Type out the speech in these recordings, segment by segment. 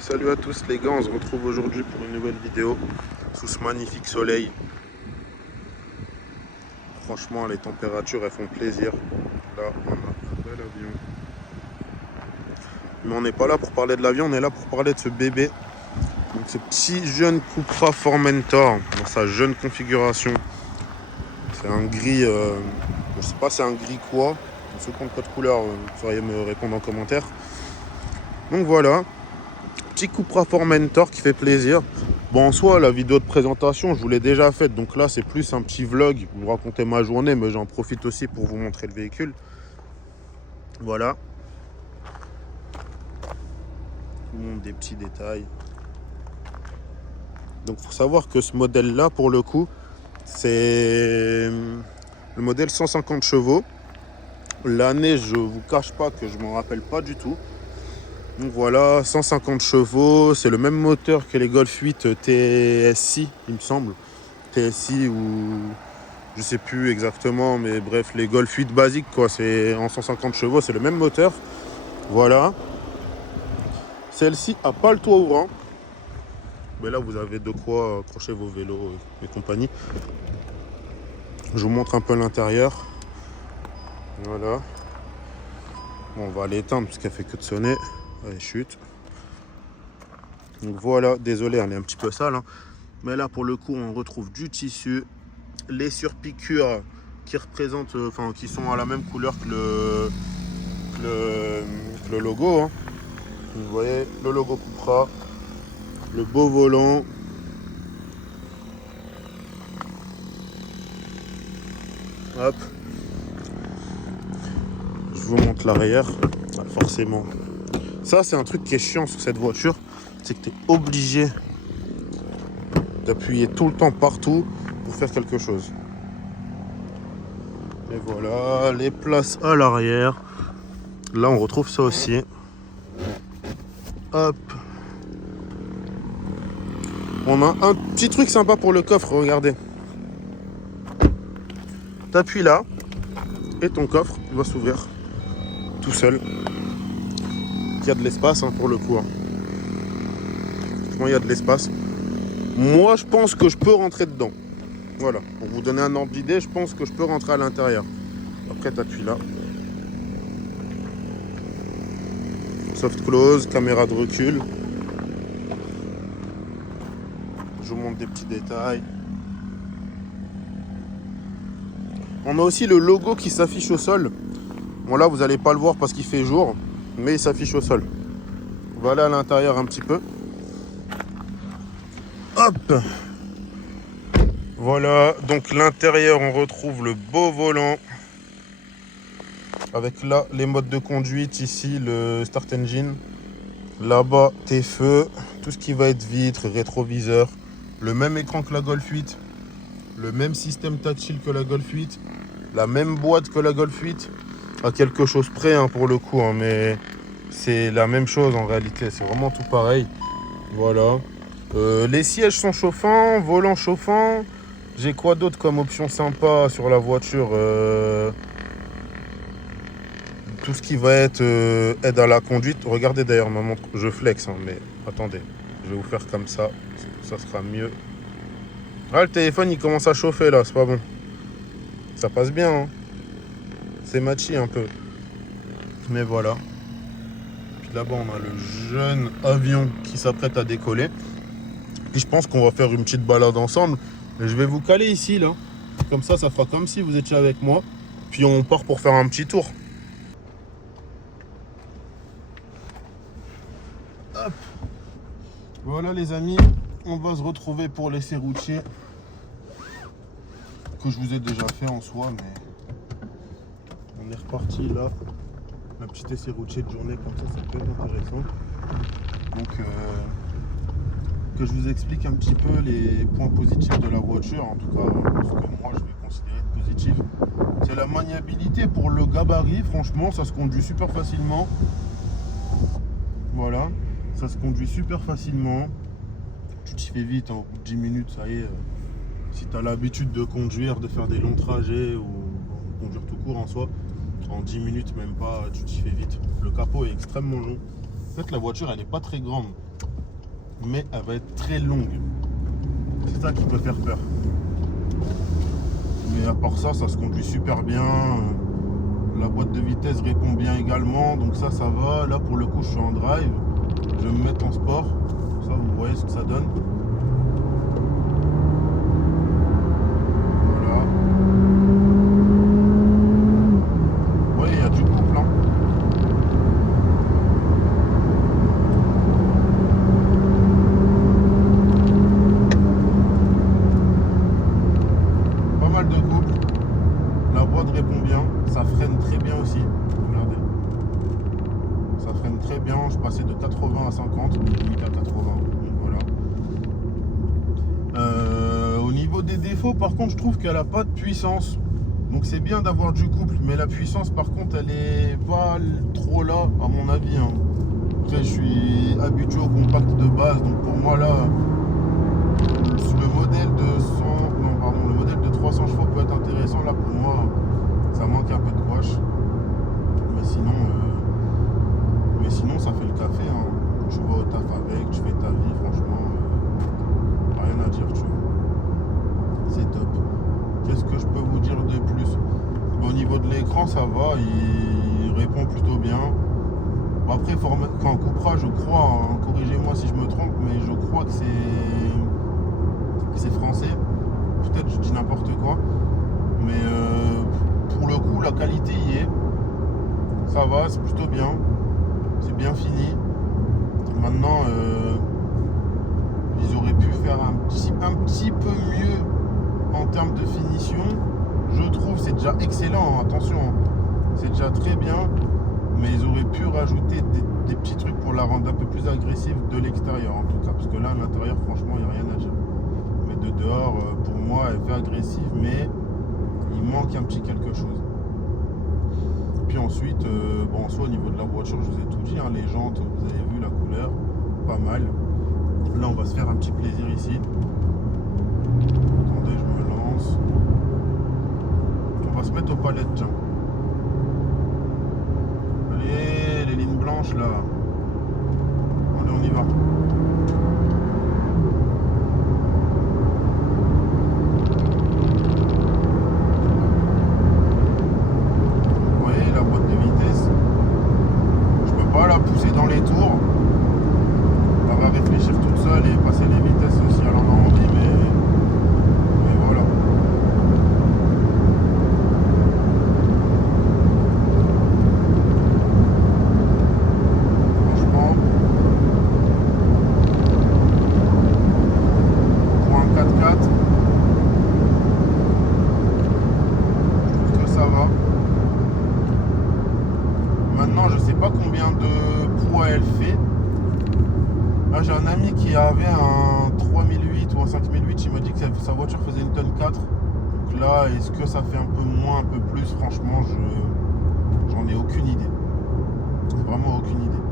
Salut à tous les gars, on se retrouve aujourd'hui pour une nouvelle vidéo sous ce magnifique soleil. Franchement, les températures elles font plaisir. Là, on a un bel avion. Mais on n'est pas là pour parler de l'avion, on est là pour parler de ce bébé. Donc ce petit jeune Cupra Formentor dans sa jeune configuration. C'est un gris, je sais pas c'est un gris quoi. Ceux qui n'ont pas de couleur, vous sauriez me répondre en commentaire. Donc voilà. Petit Cupra Formentor qui fait plaisir. Bon, en soi, la vidéo de présentation, je vous l'ai déjà faite. Donc là, c'est plus un petit vlog. Vous racontez ma journée, mais j'en profite aussi pour vous montrer le véhicule. Voilà. Je vous montre des petits détails. Donc, il faut savoir que ce modèle-là, pour le coup, c'est le modèle 150 chevaux. L'année, je vous cache pas que je m'en rappelle pas du tout. Donc voilà, 150 chevaux, c'est le même moteur que les Golf 8 TSI, il me semble. TSI ou je sais plus exactement, mais bref, les Golf 8 basiques, quoi, c'est en 150 chevaux, c'est le même moteur. Voilà. Celle-ci a pas le toit ouvrant. Mais là, vous avez de quoi accrocher vos vélos et compagnie. Je vous montre un peu l'intérieur. Voilà. Bon, on va l'éteindre parce qu'elle fait que de sonner. Allez, chute. Donc voilà, désolé, elle est un petit peu sale, hein. Mais là, pour le coup, on retrouve du tissu. Les surpiqûres qui représentent, qui sont à la même couleur que le logo, hein. Vous voyez, le logo Cupra, le beau volant. Hop. Je vous montre l'arrière. Ah, forcément. Ça, c'est un truc qui est chiant sur cette voiture. C'est que tu es obligé d'appuyer tout le temps partout pour faire quelque chose. Et voilà, les places à l'arrière. Là, on retrouve ça aussi. Hop. On a un petit truc sympa pour le coffre, regardez. T'appuies là et ton coffre il va s'ouvrir tout seul. Il y a de l'espace, hein, pour le coup, hein. Franchement, il y a de l'espace. Moi, je pense que je peux rentrer dedans. Voilà, pour vous donner un ordre d'idée, je pense que je peux rentrer à l'intérieur. Après, t'appuies là. Soft close, caméra de recul. Je vous montre des petits détails. On a aussi le logo qui s'affiche au sol. Bon là, vous n'allez pas le voir parce qu'il fait jour, mais il s'affiche au sol. Voilà à l'intérieur un petit peu. Hop. Voilà, donc l'intérieur, on retrouve le beau volant. Avec là, les modes de conduite, ici, le Start Engine. Là-bas, tes feux, tout ce qui va être vitre, rétroviseur. Le même écran que la Golf 8. Le même système tactile que la Golf 8. La même boîte que la Golf 8. À quelque chose près, hein, pour le coup, hein, mais c'est la même chose en réalité. C'est vraiment tout pareil. Voilà. Les sièges sont chauffants, volant chauffant. J'ai quoi d'autre comme option sympa sur la voiture? Tout ce qui va être aide à la conduite. Regardez d'ailleurs ma montre, je flex, hein, mais attendez, je vais vous faire comme ça sera mieux. Ah, le téléphone il commence à chauffer là, c'est pas bon. Ça passe bien, hein. C'est matchy un peu. Mais voilà. Puis là-bas on a le jeune avion qui s'apprête à décoller. Puis je pense qu'on va faire une petite balade ensemble. Et je vais vous caler ici là. Comme ça fera comme si vous étiez avec moi. Puis on part pour faire un petit tour. Hop. Voilà les amis, on va se retrouver pour l'essai routier que je vous ai déjà fait en soi, mais on est reparti là. Un petit essai routier de journée comme ça peut être intéressant. Donc que je vous explique un petit peu les points positifs de la voiture, en tout cas ce que moi je vais considérer positif. C'est la maniabilité pour le gabarit, franchement ça se conduit super facilement. Voilà. Ça se conduit super facilement. Tu t'y fais vite, hein, au bout de 10 minutes, ça y est. Si tu as l'habitude de conduire, de faire des longs trajets ou conduire tout court en soi, en 10 minutes même pas, tu t'y fais vite. Le capot est extrêmement long. En fait, la voiture, elle n'est pas très grande. mais elle va être très longue. C'est ça qui peut faire peur. Mais à part ça, ça se conduit super bien. La boîte de vitesse répond bien également, donc ça va. Là pour le coup je suis en drive, je vais me mettre en sport, ça vous voyez ce que ça donne. Voilà. Vous voyez, il y a du couple, hein. Pas mal de couple. La boîte répond bien, ça freine très bien aussi. Regardez. Ça freine très bien, je passais de 80 à 50, limite à 80, donc voilà. Au niveau des défauts, par contre, je trouve qu'elle n'a pas de puissance. Donc c'est bien d'avoir du couple, mais la puissance, par contre, elle est pas trop là, à mon avis, hein. Après, je suis habitué au compact de base, donc pour moi, là, le modèle de 100, non, pardon, le modèle de 300 chevaux peut être intéressant. Là, pour moi, ça manque un peu de gouache. Mais sinon, ça fait le café, hein. Tu vas au taf avec, tu fais ta vie, franchement, rien à dire, tu vois. C'est top. Qu'est-ce que je peux vous dire de plus? Au niveau de l'écran, ça va, il répond plutôt bien. Bon, après, quand on coupera, je crois, hein, corrigez-moi si je me trompe, mais je crois que c'est français. Peut-être je dis n'importe quoi. Mais pour le coup, la qualité y est. Ça va, c'est plutôt bien. C'est bien fini. Maintenant, ils auraient pu faire un petit peu mieux en termes de finition. Je trouve c'est déjà excellent, hein, attention, hein. C'est déjà très bien. Mais ils auraient pu rajouter des petits trucs pour la rendre un peu plus agressive de l'extérieur en tout cas. Parce que là, à l'intérieur, franchement, il n'y a rien à dire. Mais de dehors, pour moi, elle fait agressive, mais il manque un petit quelque chose. Puis ensuite, bon, en soi, au niveau de la voiture, je vous ai tout dit, hein, les jantes, vous avez vu la couleur, pas mal. Là, on va se faire un petit plaisir ici. Attendez, je me lance. On va se mettre aux palettes, tiens. Allez, les lignes blanches, là. Allez, on y va. Pousser dans les tours, elle va réfléchir toute seule et passer les vitesses si elle en a envie, mais voilà. Franchement, pour un 4x4, je trouve que ça va. Maintenant, je sais pas combien de poids elle fait. Là, j'ai un ami qui avait un 3008 ou un 5008. Il m'a dit que sa voiture faisait une tonne 4. Donc là, est-ce que ça fait un peu moins, un peu plus? Franchement, j'en ai aucune idée. Vraiment aucune idée.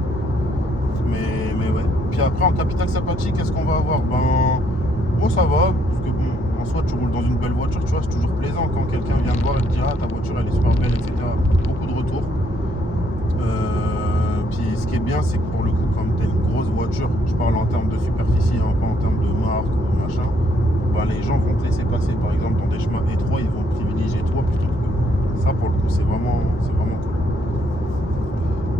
Mais ouais. Puis après, en capital sympathique, qu'est-ce qu'on va avoir? Ben, bon, ça va. Parce que bon, en soi, tu roules dans une belle voiture, tu vois, c'est toujours plaisant quand quelqu'un vient te voir et te dit ah, ta voiture, elle est super belle, etc. Beaucoup de retours. Puis ce qui est bien, c'est que pour le coup, comme tu as une grosse voiture, je parle en termes de superficie, hein, pas en termes de marque ou machin, bah, les gens vont te laisser passer. Par exemple, dans des chemins étroits, ils vont privilégier toi plutôt que ça. Pour le coup, c'est vraiment cool.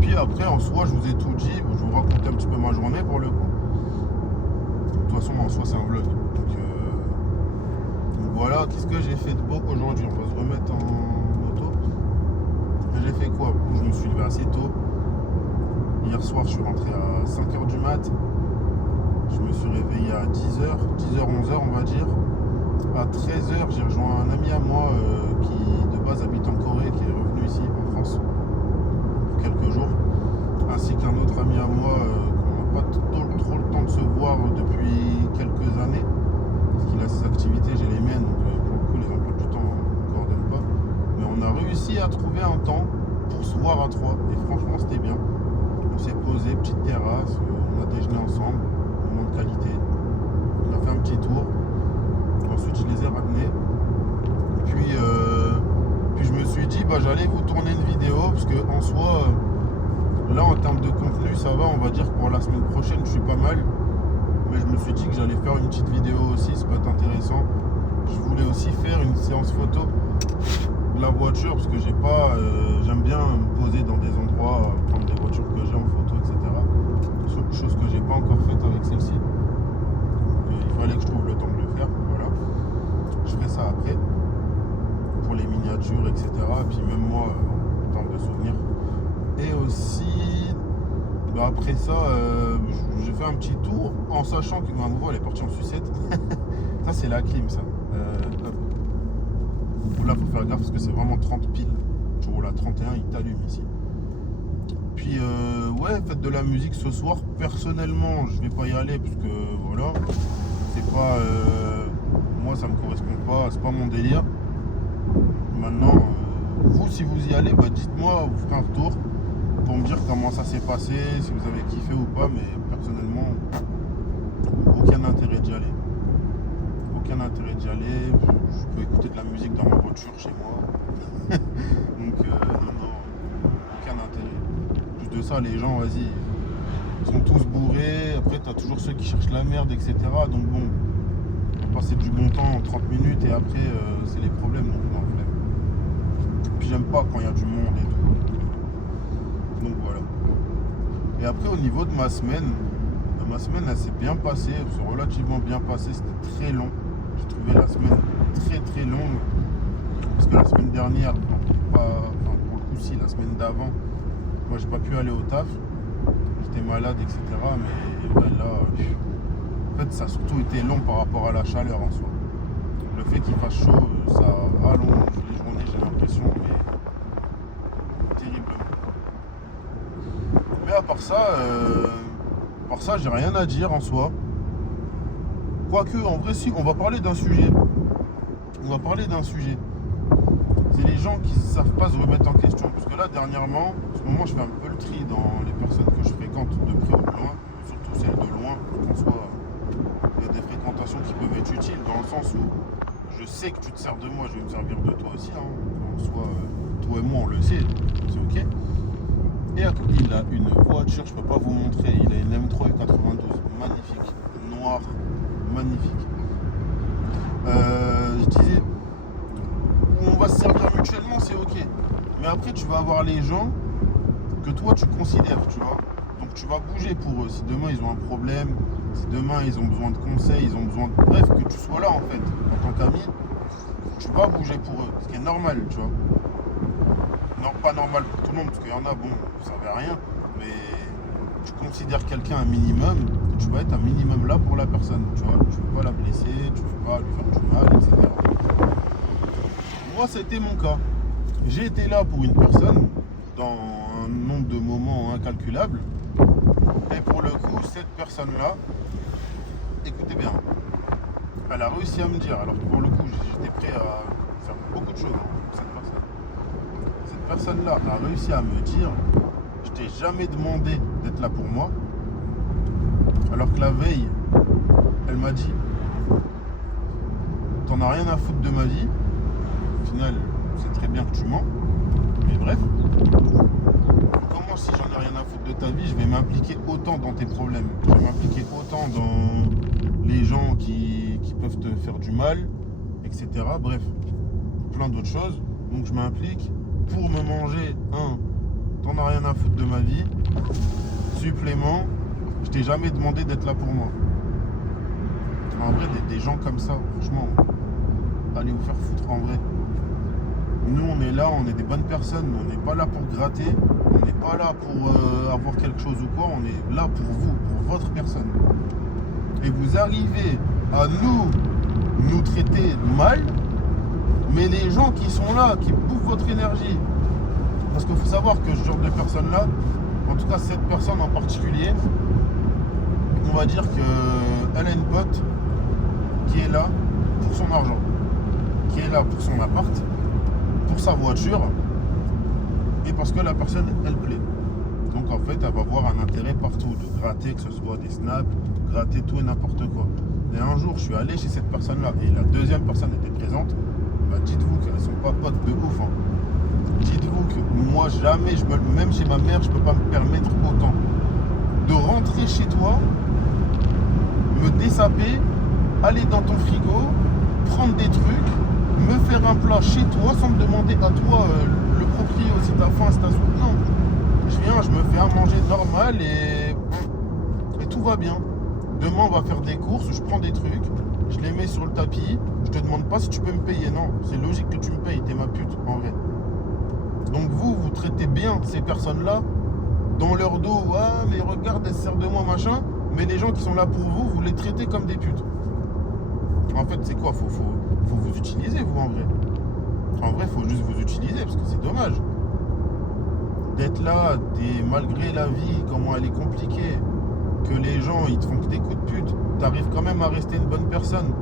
Puis après, en soi, je vous ai tout dit, je vous raconte un petit peu ma journée pour le coup. De toute façon, en soi, c'est un vlog. Donc voilà, qu'est-ce que j'ai fait de beau aujourd'hui? On va se remettre en moto. J'ai fait quoi? Je me suis levé assez tôt. Hier soir, je suis rentré à 5h du mat. Je me suis réveillé à 10h, 11h on va dire. À 13h, j'ai rejoint un ami à moi qui de base habite en Corée, qui est revenu ici en France pour quelques jours. Ainsi qu'un autre ami à moi qu'on n'a pas trop le temps de se voir depuis quelques années. Parce qu'il a ses activités, j'ai les miennes, donc pour le coup les emplois du temps on ne coordonne pas. Mais on a réussi à trouver un temps pour se voir à trois. Et franchement c'était bien. On s'est posé, petite terrasse, on a déjeuné ensemble, moment de qualité. On a fait un petit tour. Ensuite, je les ai ramenés. Puis je me suis dit, bah, j'allais vous tourner une vidéo, parce que en soi, là, en termes de contenu, ça va. On va dire que pour la semaine prochaine, je suis pas mal. je me suis dit que j'allais faire une petite vidéo aussi, ça peut être intéressant. Je voulais aussi faire une séance photo de la voiture parce que j'aime bien me poser dans des endroits, prendre des voitures que j'ai en photo, etc. Chose que j'ai pas encore faite avec celle-ci. Donc, il fallait que je trouve le temps de le faire. Voilà. Je ferai ça après pour les miniatures, etc. Et puis même moi, en termes de souvenirs. Et aussi, après ça, j'ai fait un petit tour en sachant que ma nouveau elle est partie en sucette. Ça c'est la clim ça. Là faut faire gaffe parce que c'est vraiment 30 piles. Tu roules à 31, il t'allume ici. Puis ouais, faites de la musique ce soir. Personnellement, je vais pas y aller parce que voilà, c'est pas moi ça me correspond pas, c'est pas mon délire. Maintenant, vous si vous y allez, dites-moi, vous ferez un retour pour me dire comment ça s'est passé, si vous avez kiffé ou pas, mais personnellement, aucun intérêt d'y aller. Aucun intérêt d'y aller. Je peux écouter de la musique dans ma voiture chez moi. Donc non, aucun intérêt. Plus de ça, les gens, vas-y, ils sont tous bourrés. Après, t'as toujours ceux qui cherchent la merde, etc. Donc bon, on va passer du bon temps en 30 minutes et après, c'est les problèmes. Donc non, flemme. Puis j'aime pas quand il y a du monde et tout. Donc voilà. Et après, au niveau de ma semaine, elle s'est bien passée, c'est relativement bien passé, c'était très long. J'ai trouvé la semaine très très longue. Parce que la semaine dernière, pour le coup si, la semaine d'avant, moi j'ai pas pu aller au taf. J'étais malade, etc. Mais ouais, là, en fait ça a surtout été long par rapport à la chaleur en soi. Le fait qu'il fasse chaud, ça rallonge les journées, j'ai l'impression, mais terriblement. Mais à part ça, j'ai rien à dire en soi. Quoique, en vrai, si, on va parler d'un sujet. C'est les gens qui ne savent pas se remettre en question. Parce que là, dernièrement, en ce moment, je fais un peu le tri dans les personnes que je fréquente de près ou de loin. Surtout celles de loin, qu'en soit, il y a des fréquentations qui peuvent être utiles, dans le sens où je sais que tu te sers de moi, je vais me servir de toi aussi. En soit, toi et moi, on le sait, c'est ok. Et à côté, il a une voiture, je peux pas vous montrer, il a une M3 92, magnifique, noire, magnifique. Je disais, on va se servir mutuellement, c'est ok. Mais après, tu vas avoir les gens que toi, tu considères, tu vois. Donc, tu vas bouger pour eux. Si demain, ils ont un problème, si demain, ils ont besoin de conseils, ils ont besoin de... Bref, que tu sois là, en fait, en tant qu'ami, tu vas bouger pour eux, ce qui est normal, tu vois. Non, pas normal pour tout le monde, parce qu'il y en a, bon, vous savez rien, mais tu considères quelqu'un un minimum, tu vas être un minimum là pour la personne, tu vois. Tu veux pas la blesser, tu veux pas lui faire du mal, etc. Moi, c'était mon cas. J'ai été là pour une personne dans un nombre de moments incalculable, et pour le coup, cette personne-là, écoutez bien, elle a réussi à me dire, alors que pour le coup, j'étais prêt à faire beaucoup de choses pour cette personne. Cette personne-là a réussi à me dire, je t'ai jamais demandé d'être là pour moi, alors que la veille, elle m'a dit, t'en as rien à foutre de ma vie. Au final, c'est très bien que tu mens, mais bref, comment si j'en ai rien à foutre de ta vie, je vais m'impliquer autant dans tes problèmes, je vais m'impliquer autant dans les gens qui peuvent te faire du mal, etc. Bref, plein d'autres choses. Donc je m'implique pour me manger t'en as rien à foutre de ma vie, supplément, je t'ai jamais demandé d'être là pour moi. En vrai, des gens comme ça, franchement, allez vous faire foutre en vrai. Nous, on est là, on est des bonnes personnes, on n'est pas là pour gratter, on n'est pas là pour avoir quelque chose ou quoi, on est là pour vous, pour votre personne. Et vous arrivez à nous traiter mal, mais les gens qui sont là, qui bouffent votre énergie, parce qu'il faut savoir que ce genre de personne-là, en tout cas cette personne en particulier, on va dire qu'elle a une pote qui est là pour son argent, qui est là pour son appart, pour sa voiture, et parce que la personne, elle plaît. Donc en fait, elle va voir un intérêt partout, de gratter, que ce soit des snaps, gratter tout et n'importe quoi. Et un jour, je suis allé chez cette personne-là, et la deuxième personne était présente, dites-vous qu'elles sont pas potes de ouf. Dites-vous que moi, jamais, même chez ma mère, je peux pas me permettre autant. De rentrer chez toi, me SAP, aller dans ton frigo, prendre des trucs, me faire un plat chez toi sans me demander à toi, le proprio, si t'as faim, si t'as soif. Non. Je viens, je me fais un manger normal et tout va bien. Demain, on va faire des courses, je prends des trucs, je les mets sur le tapis, je te demande pas si tu peux me payer. Non, c'est logique que tu me payes, t'es ma pute, en vrai. Donc vous traitez bien ces personnes-là dans leur dos. Ah, mais regarde, elle se sert de moi, machin. Mais les gens qui sont là pour vous, vous les traitez comme des putes. En fait, c'est quoi? Faut vous utiliser, vous, en vrai. En vrai, faut juste vous utiliser, parce que c'est dommage. D'être là, malgré la vie, comment elle est compliquée, que les gens, ils te font que des coups de pute, t'arrives quand même à rester une bonne personne.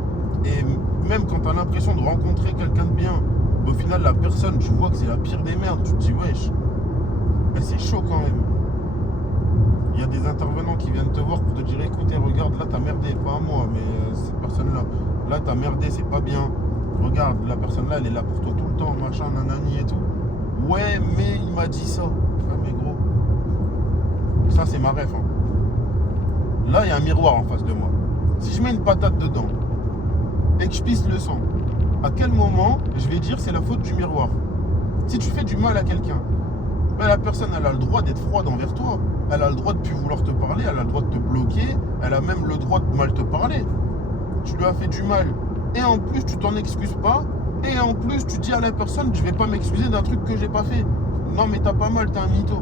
Et même quand t'as l'impression de rencontrer quelqu'un de bien, au final, la personne, tu vois que c'est la pire des merdes, tu te dis, wesh, mais c'est chaud quand même. Il y a des intervenants qui viennent te voir pour te dire, écoutez, regarde, là, t'as merdé, pas à moi, mais cette personne-là, là, t'as merdé, c'est pas bien. Regarde, la personne-là, elle est là pour toi tout le temps, machin, nanani et tout. Ouais, mais il m'a dit ça. Ah, mais gros. Ça, c'est ma ref. Hein. Là, il y a un miroir en face de moi. Si je mets une patate dedans et que je pisse le sang, à quel moment je vais dire c'est la faute du miroir? Si tu fais du mal à quelqu'un, ben la personne, elle a le droit d'être froide envers toi. Elle a le droit de plus vouloir te parler, elle a le droit de te bloquer, elle a même le droit de mal te parler. Tu lui as fait du mal. Et en plus, tu t'en excuses pas. Et en plus, tu dis à la personne, je vais pas m'excuser d'un truc que j'ai pas fait. Non, mais t'as pas mal, t'es un mytho.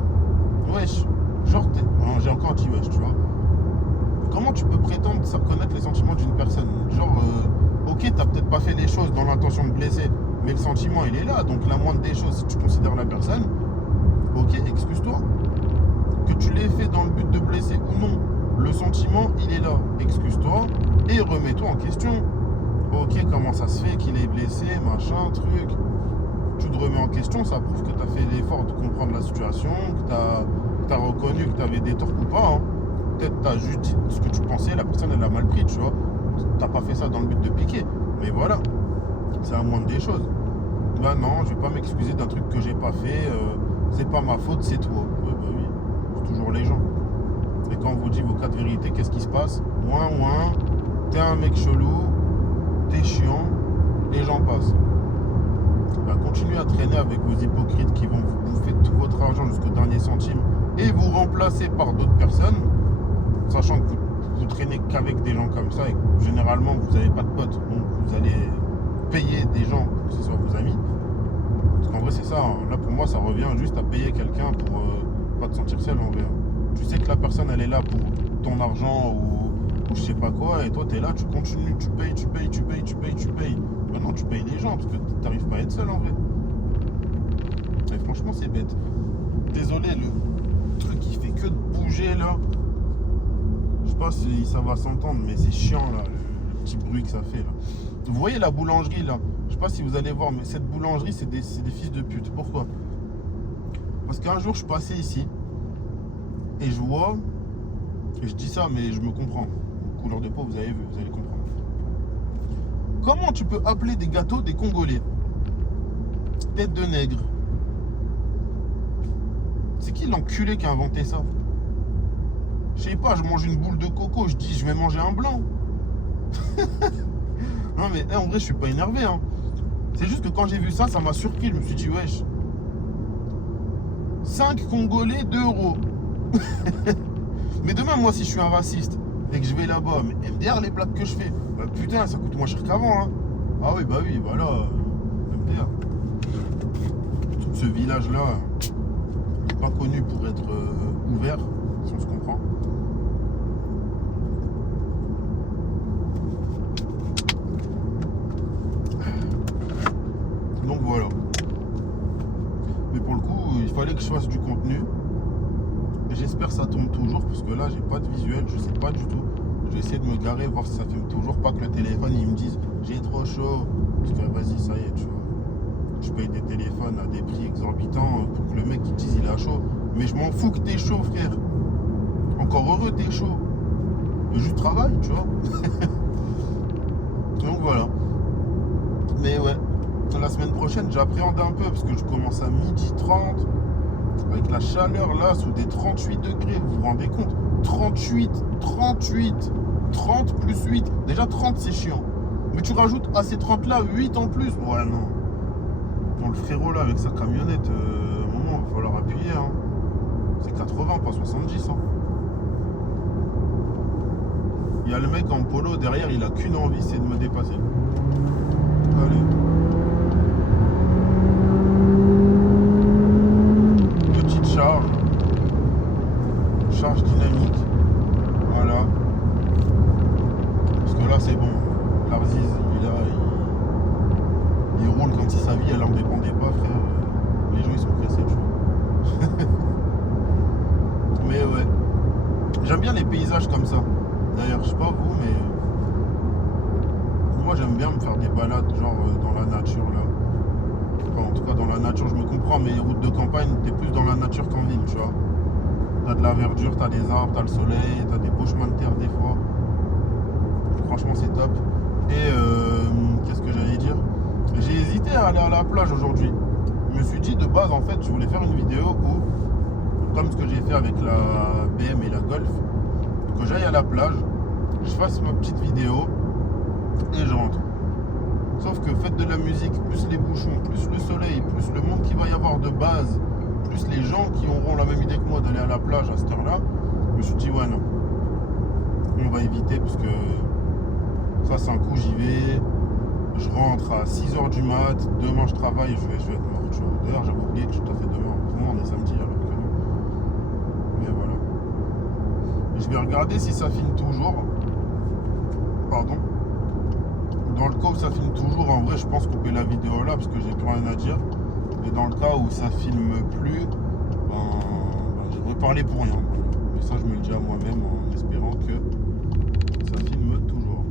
Wesh. Genre, non, j'ai encore dit wesh, tu vois. Comment tu peux prétendre connaître les sentiments d'une personne? Genre, ok, t'as peut-être pas fait les choses dans l'intention de blesser, mais le sentiment, il est là. Donc, la moindre des choses, si tu considères la personne, ok, excuse-toi. Que tu l'aies fait dans le but de blesser ou non, le sentiment, il est là. Excuse-toi et remets-toi en question. Ok, comment ça se fait qu'il est blessé, machin, truc. Tu te remets en question, ça prouve que tu as fait l'effort de comprendre la situation, que tu as reconnu que tu avais des torts ou pas. Hein. Peut-être tu as juste dit ce que tu pensais, la personne elle a mal pris, tu vois. T'as pas fait ça dans le but de piquer. Mais voilà, c'est la moindre des choses. Bah non, je vais pas m'excuser d'un truc que j'ai pas fait, c'est pas ma faute, c'est toi. Bah oui, c'est toujours les gens. Et quand on vous dit vos cas de vérité, qu'est-ce qui se passe? Ouin, t'es un mec chelou, t'es chiant, les gens passent. Bah, continuez à traîner avec vos hypocrites qui vont vous bouffer tout votre argent jusqu'au dernier centime et vous remplacer par d'autres personnes, sachant que vous traînez qu'avec des gens comme ça et que généralement vous n'avez pas de potes, donc vous allez payer des gens pour que ce soit vos amis. Parce qu'en vrai c'est ça, hein. Là pour moi ça revient juste à payer quelqu'un pour pas te sentir seul en vrai. Tu sais que la personne elle est là pour ton argent ou je sais pas quoi, et toi t'es là, tu continues, tu payes. Maintenant tu payes des gens parce que t'arrives pas à être seul en vrai. Et franchement c'est bête. Désolé, le truc qui fait que de bouger là. Je sais pas si ça va s'entendre, mais c'est chiant là, le petit bruit que ça fait là. Vous voyez la boulangerie là, je sais pas si vous allez voir, mais cette boulangerie c'est des fils de pute. Pourquoi? Parce qu'un jour je suis passé ici et je vois, et je dis ça mais je me comprends. Couleur de peau, vous avez vu, vous allez comprendre. Comment tu peux appeler des gâteaux des Congolais? Tête de nègre. C'est qui l'enculé qui a inventé ça? Je sais pas, je mange une boule de coco, je dis je vais manger un blanc. Non mais en vrai je suis pas énervé hein. C'est juste que quand j'ai vu ça, ça m'a surpris, je me suis dit wesh. 5 Congolais, 2 euros. Mais demain moi si je suis un raciste et que je vais là-bas, mais MDR les blagues que je fais, bah putain ça coûte moins cher qu'avant hein. Ah oui bah oui voilà, MDR. Tout ce village là n'est pas connu pour être ouvert, si on se comprend. Donc voilà. Mais pour le coup, il fallait que je fasse du contenu. Et j'espère que ça tombe toujours, parce que là, j'ai pas de visuel, je sais pas du tout. Je vais essayer de me garer, voir si ça filme toujours. Pas que le téléphone, il me dise j'ai trop chaud. Parce que vas-y, ça y est, tu vois. Je paye des téléphones à des prix exorbitants pour que le mec il dise il a chaud. Mais je m'en fous que t'es chaud, frère. Encore heureux, t'es chaud. Je juste travaille, tu vois. Donc voilà. Mais ouais. La semaine prochaine, j'appréhende un peu parce que je commence à 12h30 avec la chaleur là, sous des 38 degrés. Vous vous rendez compte? 38. 30 plus 8. Déjà 30 c'est chiant. Mais tu rajoutes à ces 30 là 8 en plus. Ouais non. Bon, le frérot là avec sa camionnette, à un moment il va falloir appuyer. Hein. C'est 80, pas 70. Hein. Il y a le mec en polo derrière, il a qu'une envie, c'est de me dépasser. Allez. Petite charge. Charge dynamique. Voilà. Parce que là c'est bon. L'Arziz, il est là, il roule comme si sa vie elle en dépendait pas, frère. Les gens ils sont pressés, tu vois. Mais ouais. J'aime bien les paysages comme ça. D'ailleurs, je sais pas vous, mais moi j'aime bien me faire des balades genre dans la nature là. Enfin, en tout cas dans la nature, je me comprends, mais les routes de campagne, t'es plus dans la nature qu'en ville, tu vois. T'as de la verdure, t'as des arbres, t'as le soleil, t'as des beaux chemins de terre des fois. Franchement c'est top. Et qu'est-ce que j'allais dire? J'ai hésité à aller à la plage aujourd'hui. Je me suis dit de base en fait je voulais faire une vidéo où, comme ce que j'ai fait avec la BM et la Golf, que j'aille à la plage, je fasse ma petite vidéo et je rentre. Sauf que faites de la musique, plus les bouchons, plus le soleil, plus le monde qu'il va y avoir de base, plus les gens qui auront la même idée que moi d'aller à la plage à cette heure-là, je me suis dit ouais non, on va éviter parce que ça c'est un coup j'y vais, je rentre à 6h du mat, demain je travaille, je vais être mort. D'ailleurs j'avais oublié que je t'ai fait demain, vraiment on est samedi alors que non. Mais voilà. Je vais regarder si ça filme toujours. Pardon. Dans le cas où ça filme toujours, en vrai, je pense couper la vidéo là parce que j'ai plus rien à dire. Et dans le cas où ça filme plus, je vais parler pour rien. Mais ça, je me le dis à moi-même en espérant que ça filme toujours.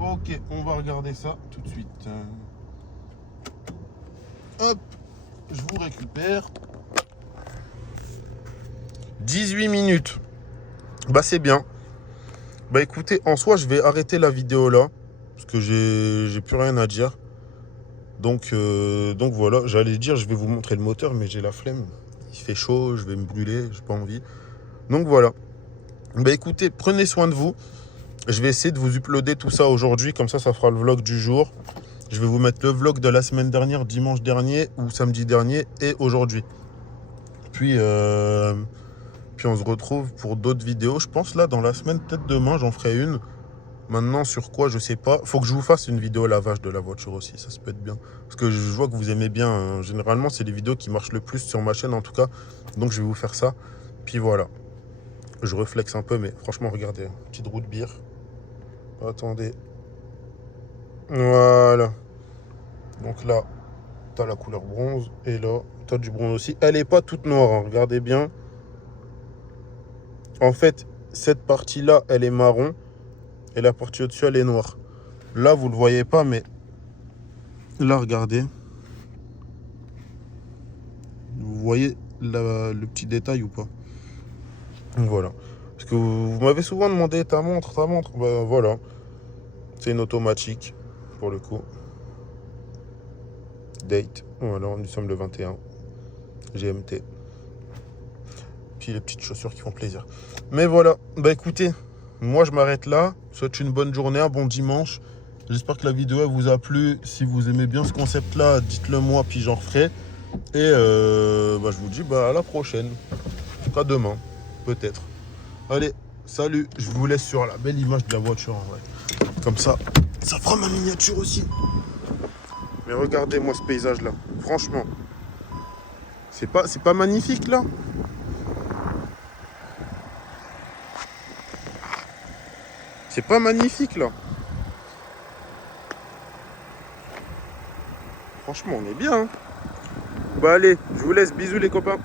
Ok, on va regarder ça tout de suite. Hop, je vous récupère. 18 minutes. Bah c'est bien. Bah écoutez, en soi, je vais arrêter la vidéo là. Parce que j'ai plus rien à dire. Donc voilà, j'allais dire, je vais vous montrer le moteur, mais j'ai la flemme. Il fait chaud, je vais me brûler, j'ai pas envie. Donc voilà. Bah écoutez, prenez soin de vous. Je vais essayer de vous uploader tout ça aujourd'hui. Comme ça fera le vlog du jour. Je vais vous mettre le vlog de la semaine dernière, dimanche dernier ou samedi dernier et aujourd'hui. Puis on se retrouve pour d'autres vidéos. Je pense là dans la semaine, peut-être demain, j'en ferai une. Maintenant sur quoi, je sais pas. Faut que je vous fasse une vidéo lavage de la voiture aussi, ça se peut être bien. Parce que je vois que vous aimez bien. Hein. Généralement, c'est les vidéos qui marchent le plus sur ma chaîne en tout cas. Donc je vais vous faire ça. Puis voilà. Je reflexe un peu, mais franchement, regardez. Petite roue de bière. Attendez. Voilà. Donc là, t'as la couleur bronze. Et là, t'as du bronze aussi. Elle est pas toute noire, hein. Regardez bien. En fait, cette partie-là, elle est marron. Et la partie au-dessus, elle est noire. Là, vous le voyez pas, mais... Là, regardez. Vous voyez le petit détail ou pas? Voilà. Parce que vous m'avez souvent demandé ta montre. Ben voilà. C'est une automatique, pour le coup. Date. Voilà, nous sommes le 21. GMT. Puis les petites chaussures qui font plaisir. Mais voilà. Bah écoutez, moi je m'arrête là. Je vous souhaite une bonne journée, un bon dimanche. J'espère que la vidéo elle vous a plu. Si vous aimez bien ce concept-là, dites-le moi, puis j'en referai. Et je vous dis à la prochaine. En tout cas demain, peut-être. Allez, salut. Je vous laisse sur la belle image de la voiture en vrai. Comme ça fera ma miniature aussi. Mais regardez-moi ce paysage-là. Franchement, c'est pas magnifique là? C'est pas magnifique là? Franchement, on est bien. Hein. Bah allez, je vous laisse. Bisous les copains.